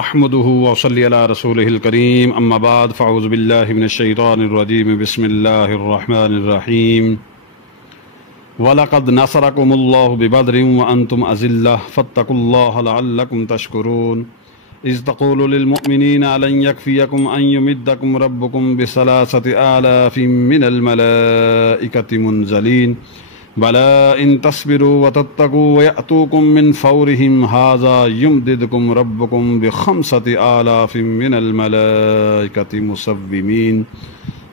احمده وصلی علی رسولہ الکریم اما بعد فاعوذ باللہ من الشیطان الرجیم بسم اللہ الرحمن الرحیم وَلَقَدْ نَصَرَكُمُ اللَّهُ بِبَدْرٍ وَأَنْتُمْ أَذِلَّةٌ فَاتَّقُوا اللَّهَ لَعَلَّكُمْ تَشْكُرُونَ إِذْ تَقُولُ لِلْمُؤْمِنِينَ أَلَنْ يَكْفِيَكُمْ أَنْ يُمِدَّكُمْ رَبُّكُمْ بِثَلَاثَةِ آلَافٍ مِّنَ الْمَلَائِكَةِ مُنْزَلِينَ بَلَىٰ إِن تَصْبِرُوا وَتَتَّقُوا وَيَأْتُوكُم مِّن فَوْرِهِمْ هَٰذَا يُمْدِدْكُمْ رَبُّكُم بِخَمْسَةِ آلَافٍ مِّنَ الْمَلَائِكَةِ مُصَوِّمِينَ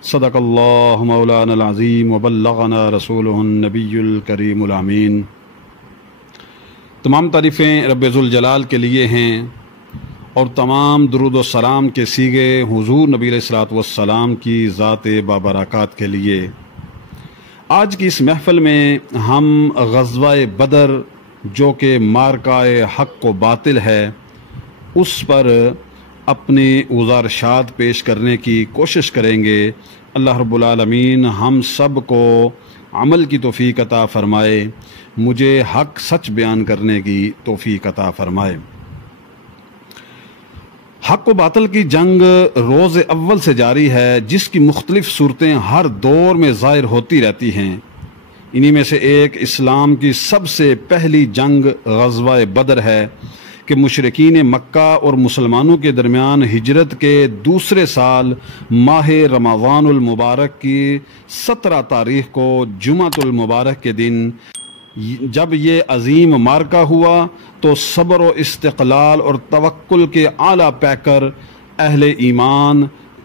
صدق اللہ مولانا العظیم وبلغنا رسولہ النبی الکریم الامین۔ تمام تعریفیں رب ذوالجلال کے لیے ہیں اور تمام درود و سلام کے سیغے حضور نبی علیہ الصلوۃ والسلام کی ذات بابرکات کے لیے۔ آج کی اس محفل میں ہم غزوہ بدر جو کہ مارکہ حق و باطل ہے اس پر اپنی گزارشات پیش کرنے کی کوشش کریں گے۔ اللہ رب العالمین ہم سب کو عمل کی توفیق عطا فرمائے، مجھے حق سچ بیان کرنے کی توفیق عطا فرمائے۔ حق و باطل کی جنگ روز اول سے جاری ہے، جس کی مختلف صورتیں ہر دور میں ظاہر ہوتی رہتی ہیں۔ انہی میں سے ایک اسلام کی سب سے پہلی جنگ غزوہ بدر ہے کہ مشرکین مکہ اور مسلمانوں کے درمیان ہجرت کے دوسرے سال ماہ رمضان المبارک کی 17 تاریخ کو جمعۃ المبارک کے دن جب یہ عظیم مارکہ ہوا تو صبر و استقلال اور توکل کے اعلیٰ پیکر اہل ایمان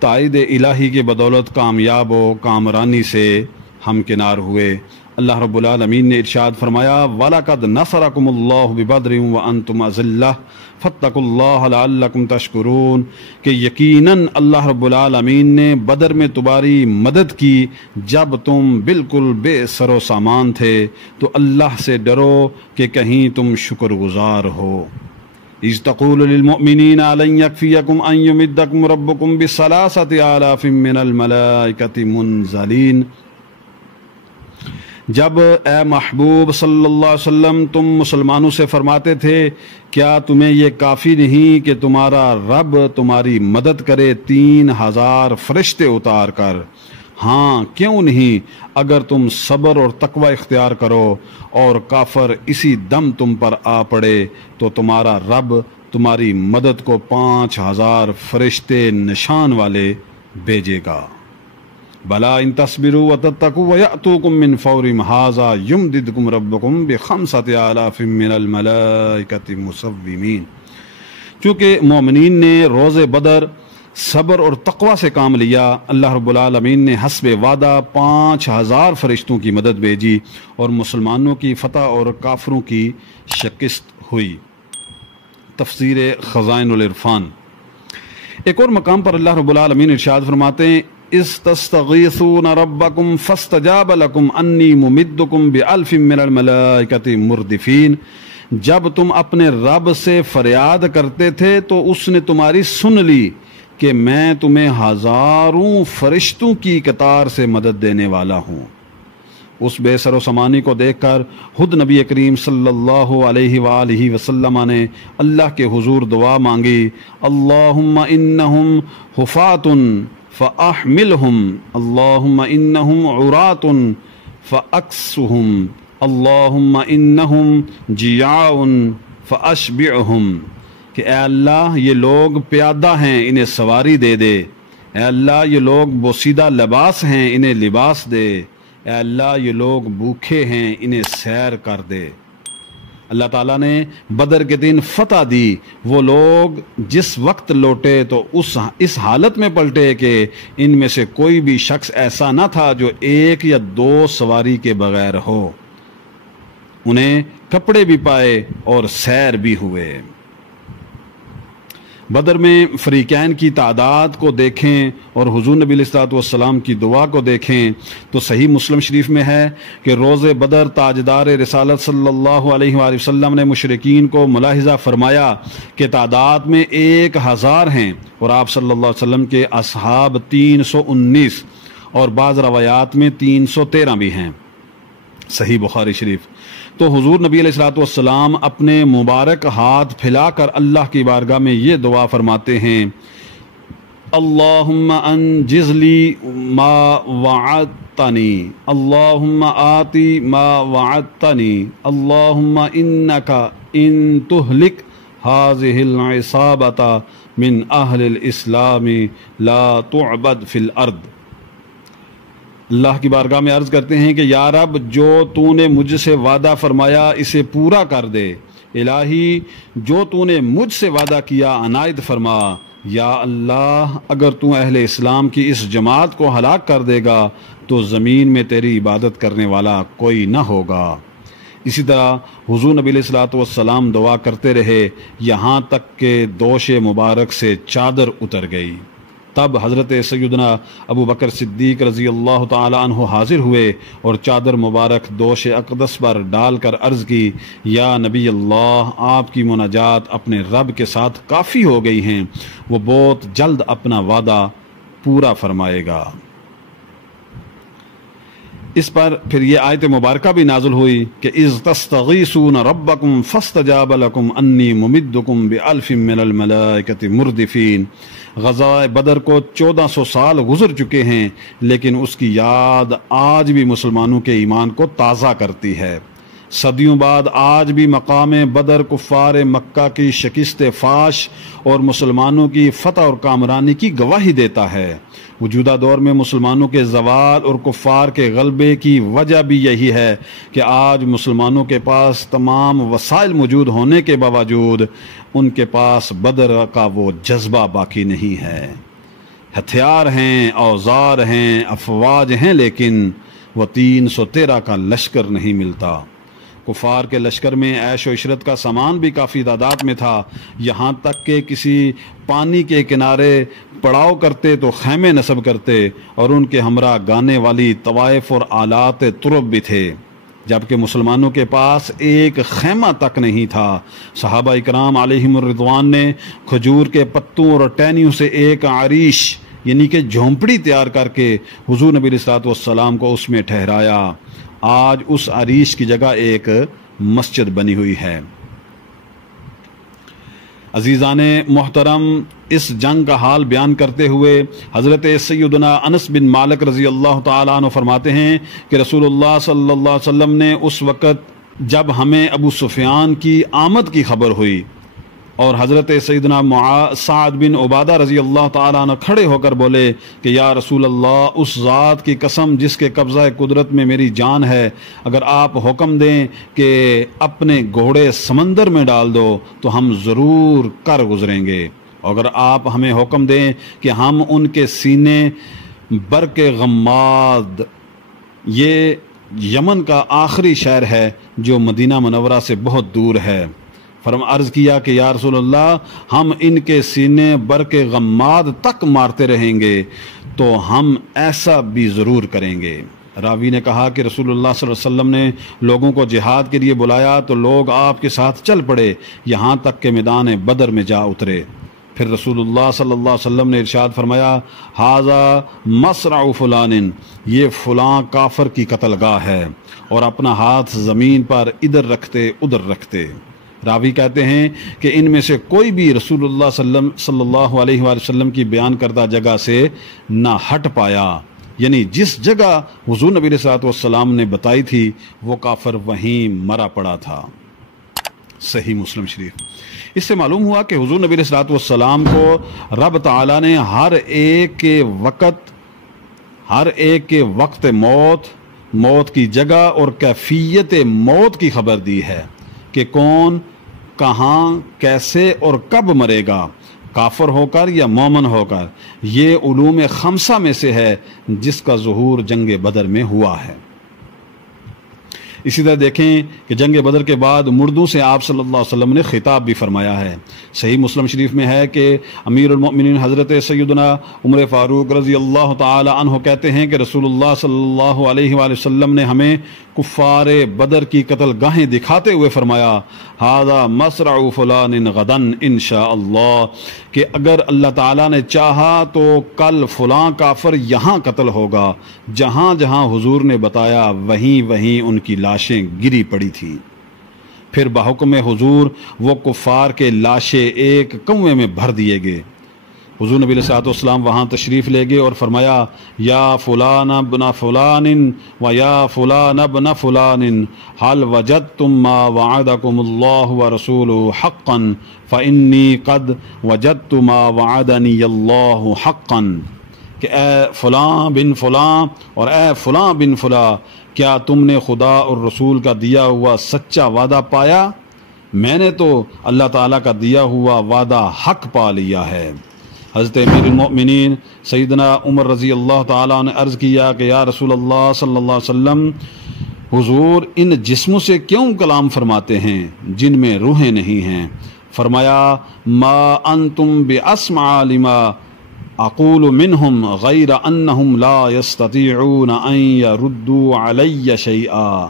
تائید الہی کے بدولت کامیاب و کامرانی سے ہمکنار ہوئے۔ اللہ رب العالمین نے ارشاد فرمایا وَلَقَدْ نَصَرَكُمُ اللَّهُ بِبَدْرٍ وَأَنْتُمْ أَذِلَّةٌ فَاتَّقُوا اللَّهَ لَعَلَّكُمْ تَشْكُرُونَ کہ یقیناً اللہ رب العالمین نے بدر میں تمہاری مدد کی جب تم بالکل بے سر و سامان تھے، تو اللہ سے ڈرو کہ کہیں تم شکر گزار ہو۔ اِذْ تَقُولُ لِلْمُؤْمِنِينَ أَلَنْ يَكْفِيَكُمْ أَنْ يُمِدَّكُمْ رَبُّكُمْ بِثَلَاثَةِ آلَافٍ مِّنَ الْمَلَائِكَةِ مُنْزَلِينَ جب اے محبوب صلی اللہ علیہ وسلم تم مسلمانوں سے فرماتے تھے کیا تمہیں یہ کافی نہیں کہ تمہارا رب تمہاری مدد کرے 3000 فرشتے اتار کر؟ ہاں کیوں نہیں اگر تم صبر اور تقوی اختیار کرو اور کافر اسی دم تم پر آ پڑے تو تمہارا رب تمہاری مدد کو 5000 فرشتے نشان والے بھیجے گا۔ بلا ان تصبروا وتتقوا ويأتوكم من فورهم هذا يمددكم ربكم بخمسة آلاف من الملائكة مسومين۔ چونکہ مومنین نے روز بدر صبر اور تقوی سے کام لیا، اللہ رب العالمین نے حسب وعدہ 5000 فرشتوں کی مدد بھیجی اور مسلمانوں کی فتح اور کافروں کی شکست ہوئی۔ تفسیر خزائن العرفان۔ ایک اور مقام پر اللہ رب العالمین ارشاد فرماتے ہیں اِذْ تَسْتَغِيثُونَ رَبَّكُمْ فَاسْتَجَابَ لَكُمْ أَنِّي مُمِدُّكُمْ بِأَلْفٍ مِّنَ الْمَلَائِكَةِ مُرْدِفِينَ جب تم اپنے رب سے فریاد کرتے تھے تو اس نے تمہاری سن لی کہ میں تمہیں ہزاروں فرشتوں کی قطار سے مدد دینے والا ہوں۔ اس بے سر و سامانی کو دیکھ کر خود نبی کریم صلی اللہ علیہ وآلہ وسلم نے اللہ کے حضور دعا مانگی اللہم انہم حفاۃ فَأَحْمِلْهُمْ اللہم انہم عراۃ فَأَكْسُهُمْ اللہم انہم جیاع فَأَشْبِعْهُمْ کہ اے اللہ یہ لوگ پیادہ ہیں انہیں سواری دے دے، اے اللہ یہ لوگ بوسیدہ لباس ہیں انہیں لباس دے، اے اللہ یہ لوگ بھوکے ہیں انہیں سیر کر دے۔ اللہ تعالیٰ نے بدر کے دن فتح دی، وہ لوگ جس وقت لوٹے تو اس حالت میں پلٹے کہ ان میں سے کوئی بھی شخص ایسا نہ تھا جو 1 یا 2 سواری کے بغیر ہو، انہیں کپڑے بھی پائے اور سیر بھی ہوئے۔ بدر میں فریقین کی تعداد کو دیکھیں اور حضور نبی علیہ الصلوۃ والسلام کی دعا کو دیکھیں تو صحیح مسلم شریف میں ہے کہ روز بدر تاجدار رسالت صلی اللہ علیہ وآلہ وسلم نے مشرکین کو ملاحظہ فرمایا کہ تعداد میں 1000 ہیں اور آپ صلی اللہ علیہ وسلم کے اصحاب 319 اور بعض روایات میں 313 بھی ہیں۔ صحیح بخاری شریف۔ تو حضور نبی علیہ الصلوۃ والسلام اپنے مبارک ہاتھ پھیلا کر اللہ کی بارگاہ میں یہ دعا فرماتے ہیں، اللہم انجز لی ما وعدتنی، اللہم آتی ما وعدتنی، اللہم انک ان تہلک هذه العصابة من اہل الاسلام لا تعبد فی الارض۔ اللہ کی بارگاہ میں عرض کرتے ہیں کہ یا رب، جو تو نے مجھ سے وعدہ فرمایا اسے پورا کر دے، الہی جو تو نے مجھ سے وعدہ کیا عنایت فرما۔ یا اللہ، اگر تو اہل اسلام کی اس جماعت کو ہلاک کر دے گا تو زمین میں تیری عبادت کرنے والا کوئی نہ ہوگا۔ اسی طرح حضور نبی علیہ الصلوۃ والسلام دعا کرتے رہے یہاں تک کہ دوش مبارک سے چادر اتر گئی۔ تب حضرت سیدنا ابو بکر صدیق رضی اللہ تعالی عنہ حاضر ہوئے اور چادر مبارک دوش اقدس پر ڈال کر عرض کی، یا نبی اللہ، آپ کی مناجات اپنے رب کے ساتھ کافی ہو گئی ہیں، وہ بہت جلد اپنا وعدہ پورا فرمائے گا۔ اس پر پھر یہ آیت مبارکہ بھی نازل ہوئی کہ اذ تستغیثون ربکم فاستجاب لکم انی ممدکم بألف من الملائکۃ مردفین۔ غزوہ بدر کو 1400 سال گزر چکے ہیں، لیکن اس کی یاد آج بھی مسلمانوں کے ایمان کو تازہ کرتی ہے۔ صدیوں بعد آج بھی مقام بدر کفار مکہ کی شکست فاش اور مسلمانوں کی فتح اور کامرانی کی گواہی دیتا ہے۔ موجودہ دور میں مسلمانوں کے زوال اور کفار کے غلبے کی وجہ بھی یہی ہے کہ آج مسلمانوں کے پاس تمام وسائل موجود ہونے کے باوجود ان کے پاس بدر کا وہ جذبہ باقی نہیں ہے۔ ہتھیار ہیں، اوزار ہیں، افواج ہیں، لیکن وہ 313 کا لشکر نہیں ملتا۔ کفار کے لشکر میں عیش و عشرت کا سامان بھی کافی تعداد میں تھا، یہاں تک کہ کسی پانی کے کنارے پڑاؤ کرتے تو خیمے نصب کرتے، اور ان کے ہمراہ گانے والی طوائف اور آلات طرب بھی تھے، جبکہ مسلمانوں کے پاس ایک خیمہ تک نہیں تھا۔ صحابہ اکرام علیہم الرضوان نے کھجور کے پتوں اور ٹہنیوں سے ایک عریش یعنی کہ جھونپڑی تیار کر کے حضور نبی علیہ الصلوۃ والسلام کو اس میں ٹھہرایا۔ آج اس عریش کی جگہ ایک مسجد بنی ہوئی ہے۔ عزیزان محترم، اس جنگ کا حال بیان کرتے ہوئے حضرت سیدنا انس بن مالک رضی اللہ تعالیٰ عنہ فرماتے ہیں کہ رسول اللہ صلی اللہ علیہ وسلم نے اس وقت جب ہمیں ابو سفیان کی آمد کی خبر ہوئی اور حضرت سیدنا سعد بن عبادہ رضی اللہ تعالیٰ عنہ کھڑے ہو کر بولے کہ یا رسول اللہ، اس ذات کی قسم جس کے قبضہ قدرت میں میری جان ہے، اگر آپ حکم دیں کہ اپنے گھوڑے سمندر میں ڈال دو تو ہم ضرور کر گزریں گے، اگر آپ ہمیں حکم دیں کہ ہم ان کے سینے برق غماد، یہ یمن کا آخری شہر ہے جو مدینہ منورہ سے بہت دور ہے، عرض کیا کہ یا رسول اللہ، ہم ان کے سینے برق غماد تک مارتے رہیں گے تو ہم ایسا بھی ضرور کریں گے۔ راوی نے کہا کہ رسول اللہ صلی اللہ علیہ وسلم نے لوگوں کو جہاد کے لیے بلایا تو لوگ آپ کے ساتھ چل پڑے، یہاں تک کہ میدان بدر میں جا اترے۔ پھر رسول اللہ صلی اللہ علیہ وسلم نے ارشاد فرمایا، ھذا مصرع فلان، یہ فلاں کافر کی قتل گاہ ہے، اور اپنا ہاتھ زمین پر ادھر رکھتے ادھر رکھتے۔ راوی کہتے ہیں کہ ان میں سے کوئی بھی رسول اللہ صلی اللہ علیہ وآلہ وسلم کی بیان کردہ جگہ سے نہ ہٹ پایا، یعنی جس جگہ حضور نبی علیہ الصلوۃ والسلام نے بتائی تھی وہ کافر وہیں مرا پڑا تھا۔ صحیح مسلم شریف۔ اس سے معلوم ہوا کہ حضور نبی علیہ الصلوۃ والسلام کو رب تعالیٰ نے ہر ایک کے وقت موت کی جگہ اور کیفیت موت کی خبر دی ہے کہ کون، کہاں، کیسے اور کب مرے گا، کافر ہو کر یا مومن ہو کر۔ یہ علوم خمسہ میں سے ہے جس کا ظہور جنگ بدر میں ہوا ہے۔ اسی طرح دیکھیں کہ جنگ بدر کے بعد مردوں سے آپ صلی اللہ علیہ وسلم نے خطاب بھی فرمایا ہے۔ صحیح مسلم شریف میں ہے کہ امیر المؤمنین حضرت سیدنا عمر فاروق رضی اللہ تعالی عنہ کہتے ہیں کہ رسول اللہ صلی اللہ علیہ وآلہ وسلم نے ہمیں کفار بدر کی قتل گاہیں دکھاتے ہوئے فرمایا، ھذا مصرع فلان غدن انشاءاللہ، کہ اگر اللہ تعالیٰ نے چاہا تو کل فلاں کافر یہاں قتل ہوگا۔ جہاں جہاں حضور نے بتایا وہیں وہیں ان کی لاش لاشیں گری پڑی تھیں۔ پھر بحکم حضور وہ کفار کے لاشیں ایک کنویں میں بھر دیے گئے۔ حضور نبی علیہ السلام وہاں تشریف لے گئے اور فرمایا یا فلان ابن فلان و یا فلان ابن فلان هل وجدتم ما وعدكم الله ورسوله حقا فإني قد وجدت ما وعدني الله حقا، کہ اے فلاں بن فلاں اور اے فلاں بن فلاں، کیا تم نے خدا اور رسول کا دیا ہوا سچا وعدہ پایا؟ میں نے تو اللہ تعالیٰ کا دیا ہوا وعدہ حق پا لیا ہے۔ حضرت امیر المؤمنین سیدنا عمر رضی اللہ تعالیٰ نے عرض کیا کہ یا رسول اللہ صلی اللہ علیہ وسلم، حضور ان جسموں سے کیوں کلام فرماتے ہیں جن میں روحیں نہیں ہیں؟ فرمایا ما انتم باسمع لما اقول منهم غیر انہم لا یستطیعون ان یردوا علی شیئا۔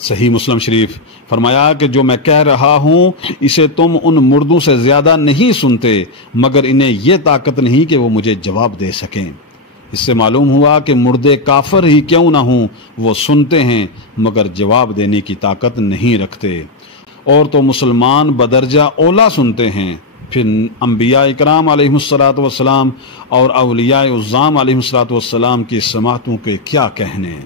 صحیح مسلم شریف۔ فرمایا کہ جو میں کہہ رہا ہوں اسے تم ان مردوں سے زیادہ نہیں سنتے، مگر انہیں یہ طاقت نہیں کہ وہ مجھے جواب دے سکیں۔ اس سے معلوم ہوا کہ مردے کافر ہی کیوں نہ ہوں وہ سنتے ہیں مگر جواب دینے کی طاقت نہیں رکھتے، اور تو مسلمان بدرجہ اولا سنتے ہیں، پھر انبیاء اکرام علیہم الصلوۃ والسلام اور اولیاء عظام علیہم الصلوۃ والسلام کی سماعتوں کے کیا کہنے۔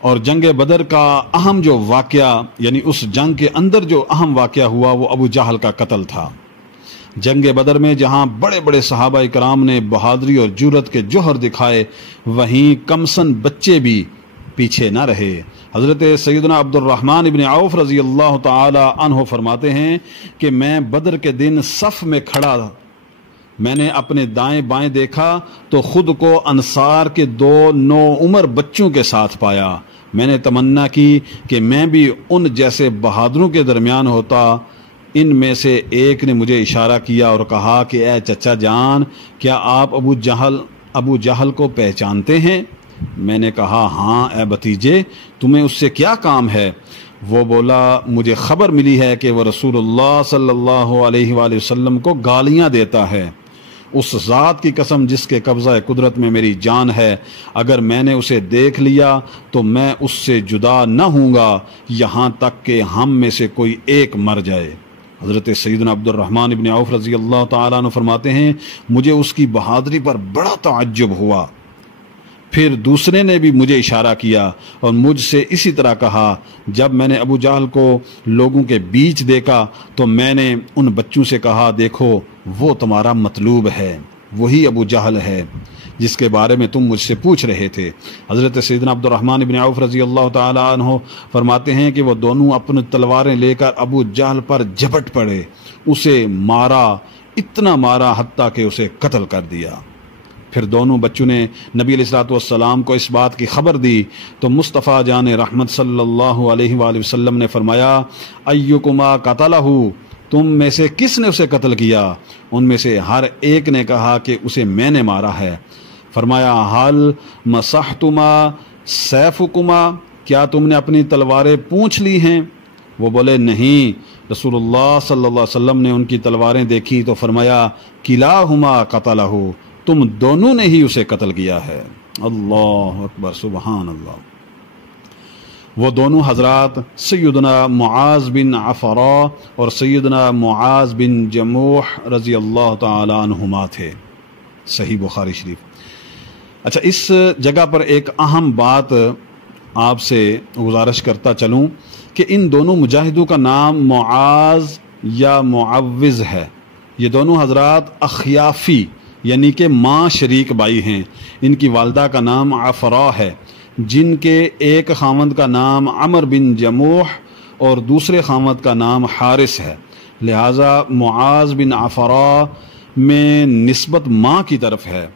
اور جنگ بدر کا اہم جو واقعہ، یعنی اس جنگ کے اندر جو اہم واقعہ ہوا وہ ابو جہل کا قتل تھا۔ جنگ بدر میں جہاں بڑے بڑے صحابہ کرام نے بہادری اور جرأت کے جوہر دکھائے، وہیں کمسن بچے بھی پیچھے نہ رہے۔ حضرت سیدنا عبد الرحمن ابن عوف رضی اللہ تعالی عنہ فرماتے ہیں کہ میں بدر کے دن صف میں کھڑا، میں نے اپنے دائیں بائیں دیکھا تو خود کو انصار کے 2 نوعمر بچوں کے ساتھ پایا۔ میں نے تمنا کی کہ میں بھی ان جیسے بہادروں کے درمیان ہوتا۔ ان میں سے ایک نے مجھے اشارہ کیا اور کہا کہ اے چچا جان، کیا آپ ابو جہل کو پہچانتے ہیں؟ میں نے کہا ہاں اے بھتیجے، تمہیں اس سے کیا کام ہے؟ وہ بولا مجھے خبر ملی ہے کہ وہ رسول اللہ صلی اللہ علیہ وآلہ وسلم کو گالیاں دیتا ہے۔ اس ذات کی قسم جس کے قبضہ قدرت میں میری جان ہے، اگر میں نے اسے دیکھ لیا تو میں اس سے جدا نہ ہوں گا یہاں تک کہ ہم میں سے کوئی ایک مر جائے۔ حضرت سیدنا عبد الرحمن ابن عوف رضی اللہ تعالیٰ عنہ فرماتے ہیں مجھے اس کی بہادری پر بڑا تعجب ہوا۔ پھر دوسرے نے بھی مجھے اشارہ کیا اور مجھ سے اسی طرح کہا۔ جب میں نے ابو جہل کو لوگوں کے بیچ دیکھا تو میں نے ان بچوں سے کہا دیکھو وہ تمہارا مطلوب ہے، وہی ابو جہل ہے جس کے بارے میں تم مجھ سے پوچھ رہے تھے۔ حضرت سیدنا عبد الرحمن ابن عوف رضی اللہ تعالی عنہ فرماتے ہیں کہ وہ دونوں اپنی تلواریں لے کر ابو جہل پر جھپٹ پڑے، اسے مارا، اتنا مارا حتیٰ کہ اسے قتل کر دیا۔ پھر دونوں بچوں نے نبی علیہ الصلوۃ والسلام کو اس بات کی خبر دی تو مصطفیٰ جان رحمت صلی اللہ علیہ وآلہ وسلم نے فرمایا ایکما قتلہ، تم میں سے کس نے اسے قتل کیا؟ ان میں سے ہر ایک نے کہا کہ اسے میں نے مارا ہے۔ فرمایا حل مسحتما سیفکما، کیا تم نے اپنی تلواریں پونچھ لی ہیں؟ وہ بولے نہیں۔ رسول اللہ صلی اللہ علیہ وسلم نے ان کی تلواریں دیکھی تو فرمایا کلاہما قتلہ، تم دونوں نے ہی اسے قتل کیا ہے۔ اللہ اکبر، سبحان اللہ۔ وہ دونوں حضرات سیدنا معاذ بن عفراء اور سیدنا معاذ بن جموح رضی اللہ تعالی عنہما تھے۔ صحیح بخاری شریف۔ اچھا، اس جگہ پر ایک اہم بات آپ سے گزارش کرتا چلوں کہ ان دونوں مجاہدوں کا نام معاذ یا معوذ ہے۔ یہ دونوں حضرات اخیافی یعنی کہ ماں شریک بھائی ہیں۔ ان کی والدہ کا نام عفراء ہے، جن کے ایک خاوند کا نام عمر بن جموح اور دوسرے خاوند کا نام حارث ہے، لہذا معاذ بن عفراء میں نسبت ماں کی طرف ہے۔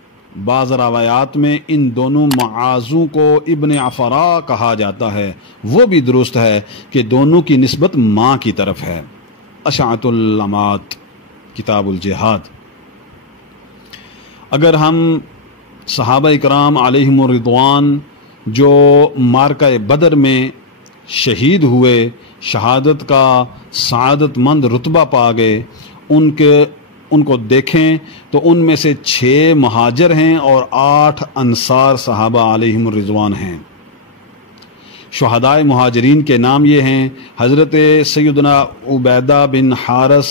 بعض روایات میں ان دونوں معاذوں کو ابن عفراء کہا جاتا ہے، وہ بھی درست ہے کہ دونوں کی نسبت ماں کی طرف ہے۔ اشعۃ العلامات، کتاب الجہاد۔ اگر ہم صحابہ کرام علیہم الرضوان جو معرکہ بدر میں شہید ہوئے، شہادت کا سعادت مند رتبہ پا گئے، ان کو دیکھیں تو ان میں سے 6 مہاجر ہیں اور 8 انصار صحابہ علیہم الرضوان ہیں۔ شہدائے مہاجرین کے نام یہ ہیں: حضرت سیدنا عبیدہ بن حارث،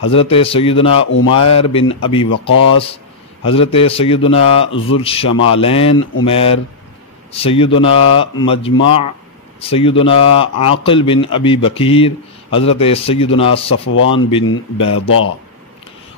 حضرت سیدنا عمیر بن ابی وقاص، حضرت سیدنا ذوالشمالین عمیر، سیدنا مجمع، سیدنا عاقل بن ابی بکیر، حضرت سیدنا صفوان بن بیضاء۔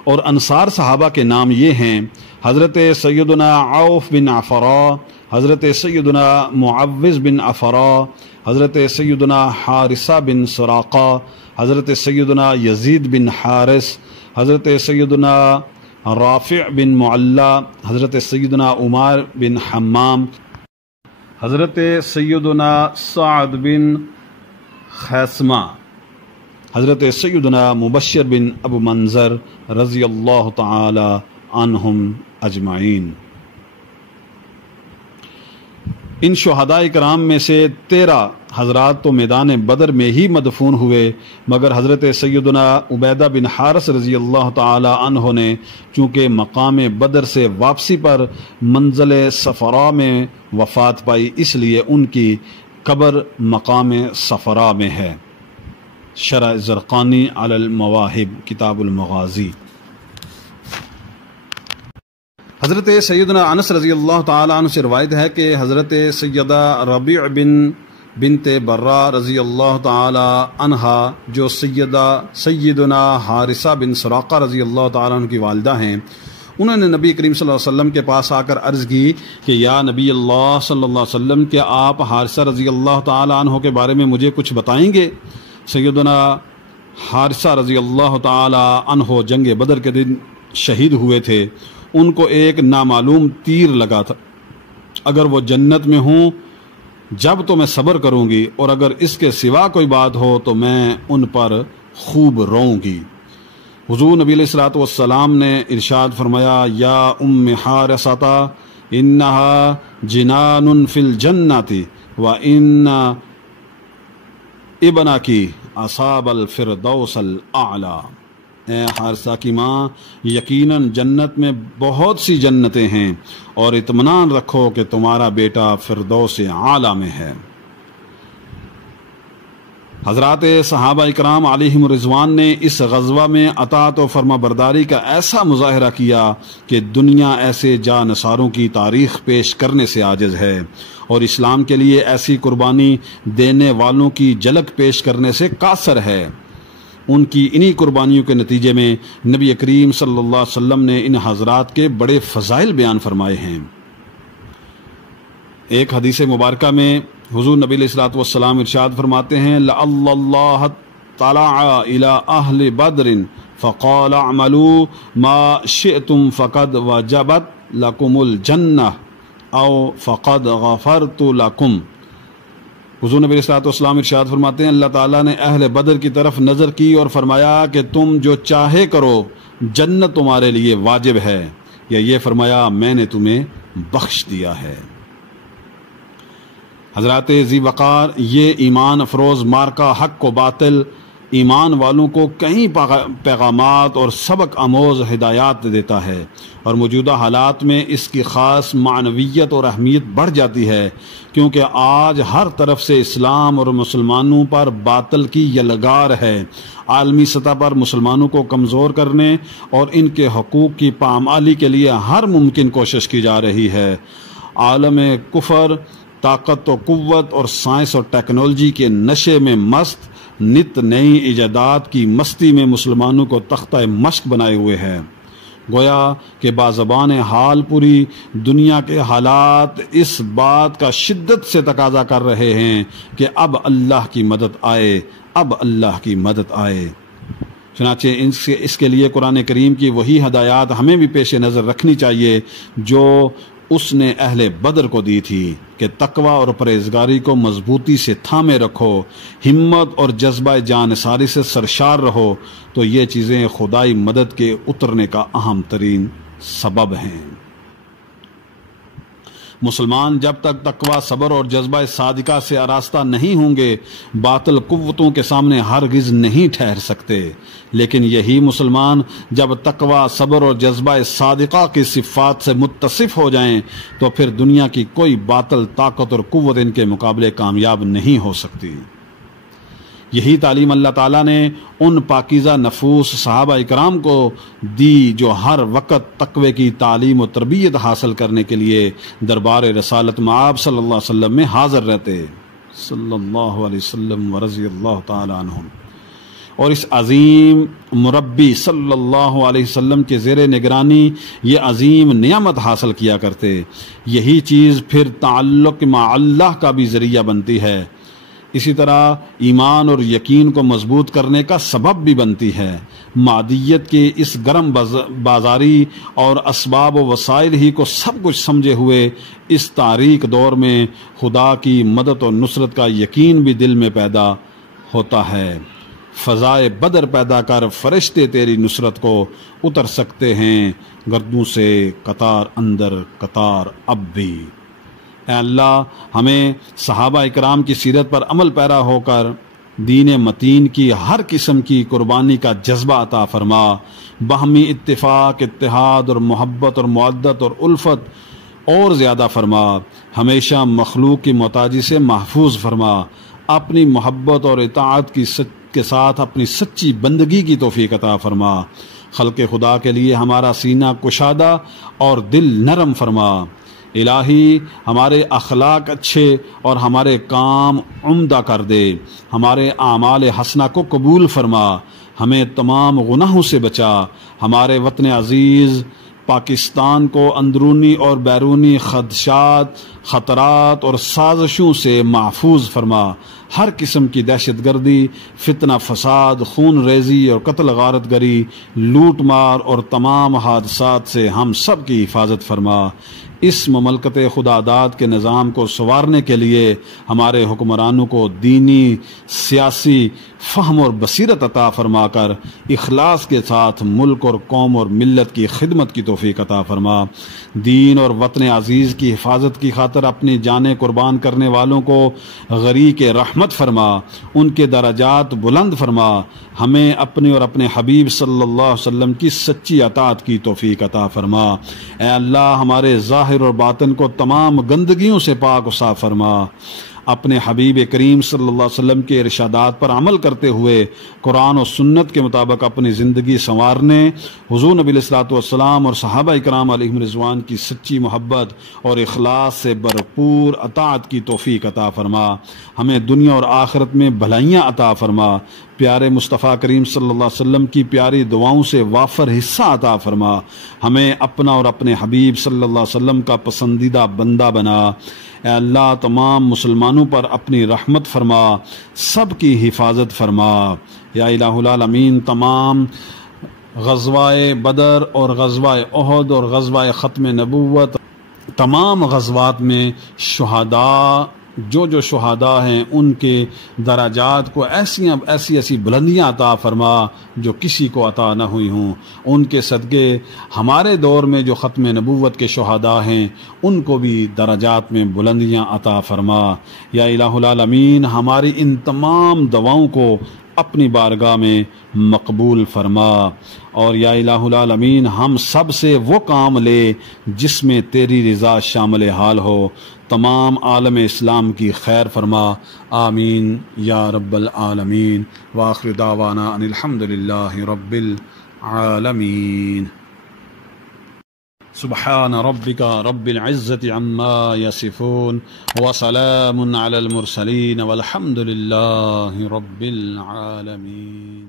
اور انصار صحابہ کے نام یہ ہیں: حضرت سیدنا عوف بن عفراء، حضرت سیدنا معوذ بن عفراء، حضرت سیدنا حارثہ بن سراقہ، حضرت سیدنا یزید بن حارث، حضرت سیدنا رافع بن معلہ، حضرت سیدنا عمر بن حمام، حضرت سیدنا سعد بن خیثمہ، حضرت سیدنا مبشر بن ابو منظر رضی اللہ تعالی عنہم اجمعین۔ ان شہداء کرام میں سے 13 حضرات تو میدان بدر میں ہی مدفون ہوئے، مگر حضرت سیدنا عبیدہ بن حارث رضی اللہ تعالی عنہ نے چونکہ مقام بدر سے واپسی پر منزل صفرا میں وفات پائی، اس لیے ان کی قبر مقام صفرا میں ہے۔ شرح زرقانی علی المواہب، کتاب المغازی۔ حضرت سیدنا انس رضی اللہ تعالی عنہ سے روایت ہے کہ حضرت سیدہ ربیع بنت برہ رضی اللہ تعالی عنہا، جو سیدنا حارثہ بن سراقہ رضی اللہ تعالی عنہ کی والدہ ہیں، انہوں نے نبی کریم صلی اللہ علیہ وسلم کے پاس آ کر عرض کی کہ یا نبی اللہ صلی اللہ علیہ وسلم، کیا آپ حارثہ رضی اللہ تعالی عنہ کے بارے میں مجھے کچھ بتائیں گے؟ سیدنا حارثہ رضی اللہ تعالی عنہ جنگ بدر کے دن شہید ہوئے تھے۔ ان کو ایک نامعلوم تیر لگا تھا، اگر وہ جنت میں ہوں جب تو میں صبر کروں گی، اور اگر اس کے سوا کوئی بات ہو تو میں ان پر خوب روؤں گی۔ حضور نبی علیہ الصلوۃ والسلام نے ارشاد فرمایا: یا ام حارثہ انہا جنان فی الجنۃ وان ابنکی اصاب الفردوس الاعلی۔ اے حارثہ کی ماں، یقیناً جنت میں بہت سی جنتیں ہیں، اور اطمینان رکھو کہ تمہارا بیٹا فردوس اعلیٰ میں ہے۔ حضرات صحابہ اکرام علیہم الرضوان نے اس غزوہ میں اطاعت و فرما برداری کا ایسا مظاہرہ کیا کہ دنیا ایسے جانثاروں کی تاریخ پیش کرنے سے عاجز ہے، اور اسلام کے لیے ایسی قربانی دینے والوں کی جھلک پیش کرنے سے قاصر ہے۔ ان کی انہی قربانیوں کے نتیجے میں نبی کریم صلی اللہ علیہ وسلم نے ان حضرات کے بڑے فضائل بیان فرمائے ہیں۔ ایک حدیث مبارکہ میں حضور نبی علیہ الصلوۃ والسلام ارشاد فرماتے ہیں: لعل اللہ طلع الی اہل بدر فقال اعملوا ما شئتم فقد وجبت لکم الجنہ او فقد غفرت لکم۔ حضور نبی علیہ الصلوۃ والسلام ارشاد فرماتے ہیں: اللہ تعالیٰ نے اہل بدر کی طرف نظر کی اور فرمایا کہ تم جو چاہے کرو، جنت تمہارے لیے واجب ہے، یا یہ فرمایا میں نے تمہیں بخش دیا ہے۔ حضرات ذی وقار، یہ ایمان افروز مارکہ حق و باطل ایمان والوں کو کئی پیغامات اور سبق آموز ہدایات دیتا ہے، اور موجودہ حالات میں اس کی خاص معنویت اور اہمیت بڑھ جاتی ہے، کیونکہ آج ہر طرف سے اسلام اور مسلمانوں پر باطل کی یلغار ہے۔ عالمی سطح پر مسلمانوں کو کمزور کرنے اور ان کے حقوق کی پامالی کے لیے ہر ممکن کوشش کی جا رہی ہے۔ عالم کفر طاقت و قوت اور سائنس اور ٹیکنالوجی کے نشے میں مست، نت نئی ایجادات کی مستی میں مسلمانوں کو تختہ مشق بنائے ہوئے ہے۔ گویا کہ بازبان حال پوری دنیا کے حالات اس بات کا شدت سے تقاضا کر رہے ہیں کہ اب اللہ کی مدد آئے، اب اللہ کی مدد آئے۔ چنانچہ اس کے لیے قرآن کریم کی وہی ہدایات ہمیں بھی پیش نظر رکھنی چاہیے جو اس نے اہل بدر کو دی تھی کہ تقوی اور پرہیزگاری کو مضبوطی سے تھامے رکھو، ہمت اور جذبہ جانثاری سے سرشار رہو، تو یہ چیزیں خدائی مدد کے اترنے کا اہم ترین سبب ہیں۔ مسلمان جب تک تقوی، صبر اور جذبہ صادقہ سے آراستہ نہیں ہوں گے باطل قوتوں کے سامنے ہرگز نہیں ٹھہر سکتے، لیکن یہی مسلمان جب تقوی، صبر اور جذبہ صادقہ کی صفات سے متصف ہو جائیں تو پھر دنیا کی کوئی باطل طاقت اور قوت ان کے مقابلے کامیاب نہیں ہو سکتی۔ یہی تعلیم اللہ تعالیٰ نے ان پاکیزہ نفوس صحابہ اکرام کو دی جو ہر وقت تقوی کی تعلیم و تربیت حاصل کرنے کے لیے دربار رسالت مآب صلی اللہ علیہ وسلم میں حاضر رہتے صلی اللہ علیہ وسلم ورضی اللہ تعالی عنہم، اور اس عظیم مربی صلی اللہ علیہ وسلم کے زیر نگرانی یہ عظیم نعمت حاصل کیا کرتے۔ یہی چیز پھر تعلق مع اللہ کا بھی ذریعہ بنتی ہے، اسی طرح ایمان اور یقین کو مضبوط کرنے کا سبب بھی بنتی ہے۔ مادیت کے اس گرم بازاری اور اسباب و وسائل ہی کو سب کچھ سمجھے ہوئے اس تاریک دور میں خدا کی مدد اور نصرت کا یقین بھی دل میں پیدا ہوتا ہے۔ فضائے بدر پیدا کر فرشتے تیری نصرت کو اتر سکتے ہیں گردوں سے قطار اندر قطار اب بھی۔ اے اللہ ہمیں صحابہ اکرام کی سیرت پر عمل پیرا ہو کر دین متین کی ہر قسم کی قربانی کا جذبہ عطا فرما، باہمی اتفاق، اتحاد اور محبت اور مودت اور الفت اور زیادہ فرما، ہمیشہ مخلوق کی محتاجی سے محفوظ فرما، اپنی محبت اور اطاعت کے ساتھ اپنی سچی بندگی کی توفیق عطا فرما، خلق خدا کے لیے ہمارا سینہ کشادہ اور دل نرم فرما۔ الہی ہمارے اخلاق اچھے اور ہمارے کام عمدہ کر دے، ہمارے اعمال حسنہ کو قبول فرما، ہمیں تمام گناہوں سے بچا، ہمارے وطن عزیز پاکستان کو اندرونی اور بیرونی خدشات، خطرات اور سازشوں سے محفوظ فرما، ہر قسم کی دہشت گردی، فتنہ فساد، خون ریزی اور قتل غارت گری، لوٹ مار اور تمام حادثات سے ہم سب کی حفاظت فرما۔ اس مملکت خدا داد کے نظام کو سنوارنے کے لیے ہمارے حکمرانوں کو دینی، سیاسی فہم اور بصیرت عطا فرما کر اخلاص کے ساتھ ملک اور قوم اور ملت کی خدمت کی توفیق عطا فرما۔ دین اور وطن عزیز کی حفاظت کی خاطر اپنی جانیں قربان کرنے والوں کو غریق رحمت فرما، ان کے درجات بلند فرما، ہمیں اپنے اور اپنے حبیب صلی اللہ علیہ وسلم کی سچی اطاعت کی توفیق عطا فرما۔ اے اللہ ہمارے ظاہر اور باطن کو تمام گندگیوں سے پاک و صاف فرما، اپنے حبیب کریم صلی اللہ علیہ وسلم کے ارشادات پر عمل کرتے ہوئے قرآن و سنت کے مطابق اپنی زندگی سنوارنے، حضور نبی علیہ الصلوۃ والسلام اور صحابہ اکرام علیہم رضوان کی سچی محبت اور اخلاص سے بھرپور اطاعت کی توفیق عطا فرما، ہمیں دنیا اور آخرت میں بھلائیاں عطا فرما، پیارے مصطفیٰ کریم صلی اللہ علیہ وسلم کی پیاری دعاؤں سے وافر حصہ عطا فرما، ہمیں اپنا اور اپنے حبیب صلی اللہ علیہ وسلم کا پسندیدہ بندہ بنا۔ اے اللہ تمام مسلمانوں پر اپنی رحمت فرما، سب کی حفاظت فرما۔ یا الہ العالمین تمام غزوہ بدر اور غزوہ احد اور غزوہ ختم نبوت، تمام غزوات میں شہداء جو شہداء ہیں ان کے درجات کو ایسی بلندیاں عطا فرما جو کسی کو عطا نہ ہوئی ہوں، ان کے صدقے ہمارے دور میں جو ختم نبوت کے شہداء ہیں ان کو بھی درجات میں بلندیاں عطا فرما۔ یا الہ العالمین ہماری ان تمام دعاؤں کو اپنی بارگاہ میں مقبول فرما، اور یا الہ العالمین ہم سب سے وہ کام لے جس میں تیری رضا شامل حال ہو، تمام عالم اسلام کی خیر فرما، آمین یا رب العالمین۔ وآخر دعوانا ان الحمد للہ رب العالمین۔ سبحان ربک رب العزت عما یصفون وسلام علی المرسلین والحمد للہ رب العالمین۔